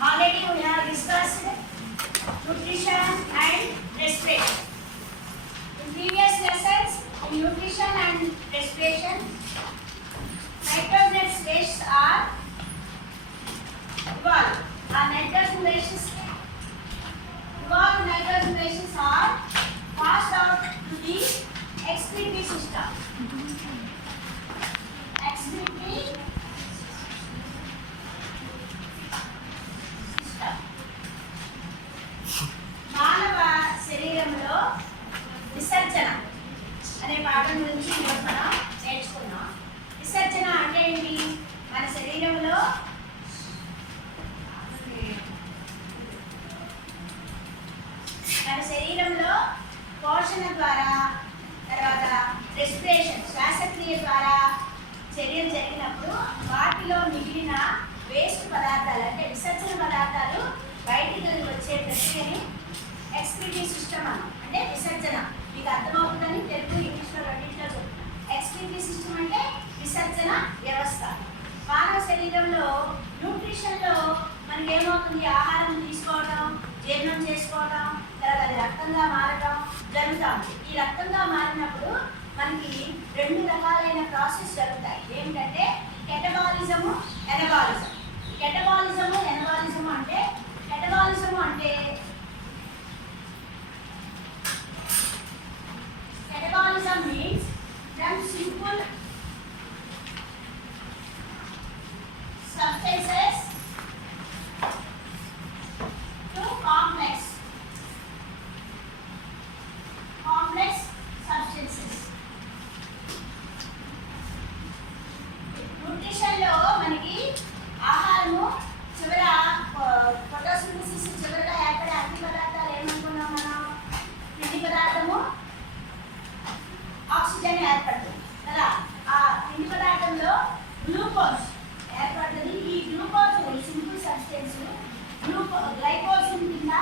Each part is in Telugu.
Already we have discussed nutrition and respiration. In previous lessons, in nutrition and respiration, nitrogen wastes are evolved. Our nitrogen wastes evolved nitrogen wastes are passed out to the excretory system. Excretory system. మానవ శరీరంలో విసర్జన అనే పాఠం గురించి ఈరోజు మనం నేర్చుకున్నాం. విసర్జన అంటే ఏంటి? మన శరీరంలో పోషణ ద్వారా, తర్వాత రెస్పిరేషన్ శ్వాసక్రియ ద్వారా చర్యలు జరిగినప్పుడు వాటిలో మిగిలిన వేస్ట్ పదార్థాలు అంటే విసర్జన పదార్థాలు బయటికి వచ్చే ప్రక్రియని ఎక్స్క్రీటరీ సిస్టమ్ అన్నాం. అంటే విసర్జన మీకు అర్థమవుతుందని తెలుగు ఇంగ్లీష్లో రెండింటిలో చెప్తున్నాం. ఎక్స్క్రీటరీ సిస్టమ్ అంటే విసర్జన వ్యవస్థ. మానవ శరీరంలో న్యూట్రిషన్లో మనకి ఏమవుతుంది? ఆహారం తీసుకోవడం, జీర్ణం చేసుకోవడం, తర్వాత అది రక్తంగా మారడం జరుగుతూ ఉంది. ఈ రక్తంగా మారినప్పుడు మనకి రెండు రకాలైన ప్రాసెస్ జరుగుతాయి. ఏమిటంటే కెటబాలిజము, ఎనబాలిజం. కెటబాలిజము, ఎనబాలిజము అంటే కెటబాలిజము అంటే catabolism means from simple substances to complex substances. Nutrition లో మనకి ఆహారము చివర ఫోటోసింథసిస్ చివరగా ఏర్పడే అన్ని పదార్థాలు ఏమనుకున్నాం మనం? పిండి పదార్థము, ఆక్సిజన్ ఏర్పడుతుంది కదా. ఆ పిండి పదార్థంలో గ్లూకోజ్ ఏర్పడుతుంది. ఈ గ్లూకోజ్ సింపుల్ సబ్స్టెన్స్ గ్లైకోజన్ కింద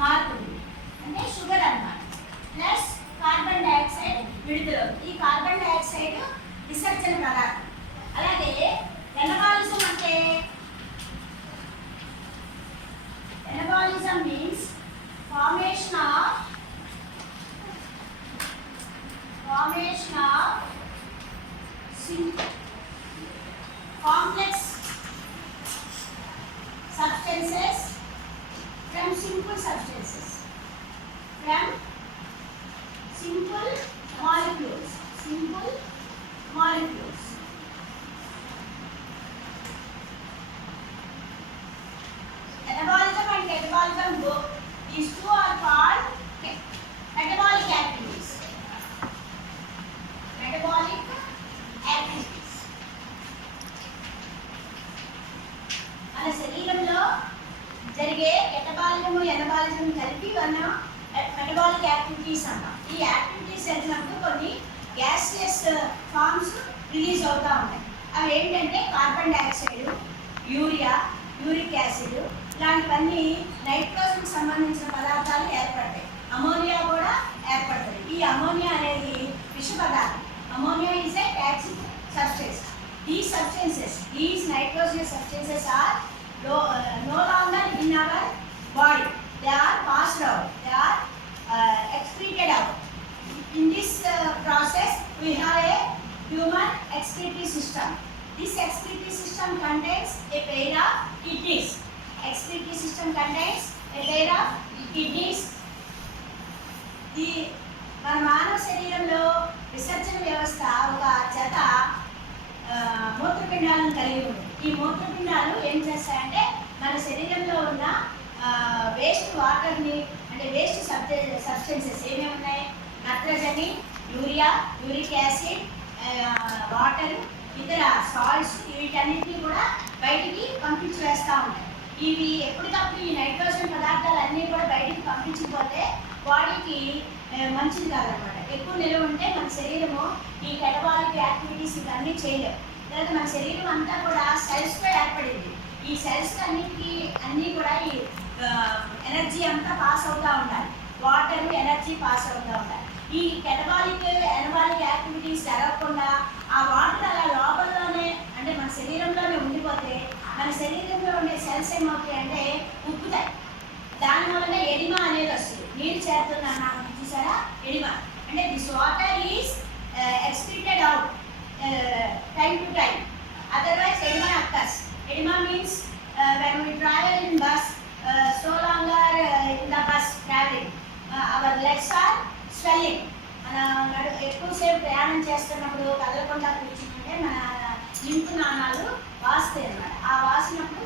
మారుతుంది, అంటే షుగర్ అన్నమాట. ప్లస్ కార్బన్ డైఆక్సైడ్ విడుదల. ఈ కార్బన్ డైఆక్సైడ్ విసర్జన పదార్థం. అలాగే ఎనబాలిజం అంటే anabolism means formation of complex substances from simple substances, from simple molecules. Anabolism and catabolism, these two are called metabolic activities. మన శరీరంలో జరిగే కెటబాలిజము, ఎనబాలిజం కలిపి మనం మెటబాలిక్ యాక్టివిటీస్ అంటాం. ఈ యాక్టివిటీస్ జరిగినప్పుడు కొన్ని గ్యాసియస్ ఫార్మ్స్ రిలీజ్ అవుతూ ఉంటాయి. అవి ఏంటంటే carbon dioxide, urea, uric acid ఇలాంటివన్నీ నైట్రోజన్కి సంబంధించిన పదార్థాలు ఏర్పడతాయి. అమోనియా కూడా ఏర్పడుతుంది. ఈ అమోనియా అనేది విష పదార్థం. Ammonia is a toxic substance. These nitrogenous substances are no longer in our body. They are passed out. They are excreted out. In this process, we have a human excretory system. This excretory system contains a pair of kidneys. Excretory system contains a pair of kidneys. మన మానవ శరీరంలో విసర్జన వ్యవస్థ ఒక జత మూత్రపిండాలను కలిగి ఉంది. ఈ మూత్రపిండాలు ఏం చేస్తాయంటే మన శరీరంలో ఉన్న వేస్ట్ వాటర్ని, అంటే వేస్ట్ సబ్స్టెన్సెస్ ఏమేమి ఉన్నాయి? నత్రజని, యూరియా, యూరిక్ యాసిడ్, వాటర్, ఇతర సాల్ట్స్, వీటన్నిటిని కూడా బయటికి పంపించి వేస్తూ ఉంటాయి. ఇవి ఎప్పటికప్పుడు ఈ నైట్రోజన్ పదార్థాలు అన్నీ కూడా బయటికి పంపించకపోతే బాడీకి మంచిది కాదనమాట. ఎక్కువ నిలువ ఉంటే మన శరీరము ఈ కెటబాలిక్ యాక్టివిటీస్ ఇవన్నీ చేయలేము. తర్వాత మన శరీరం అంతా కూడా సెల్స్తో ఏర్పడింది. ఈ సెల్స్ అన్నీ కూడా ఈ ఎనర్జీ అంతా పాస్ అవుతూ ఉండాలి. వాటర్, ఎనర్జీ పాస్ అవుతూ ఉండాలి. ఈ కెటబాలిక్, ఎనబాలిక్ యాక్టివిటీస్ జరగకుండా ఆ వాటర్ అలా లోపలలోనే, అంటే మన శరీరంలోనే ఉండిపోతే మన శరీరంలో ఉండే సెల్స్ ఏమవుతాయి అంటే ఉప్పుతాయి. దాని వలన ఎడిమా అనేది వస్తుంది. నీరు చేరుతున్నా చూసారా, ఎడిమా అంటే this water is excreted out time to time, otherwise edema occurs. Edema means when we travel in bus, so longer in the bus traveling, our legs are swelling. మన ఎక్కువసేపు ప్రయాణం చేస్తున్నప్పుడు కదలకుండా కూర్చుంటే మన లింపు నాణాలు వాస్తాయి అన్నమాట. ఆ వాసినప్పుడు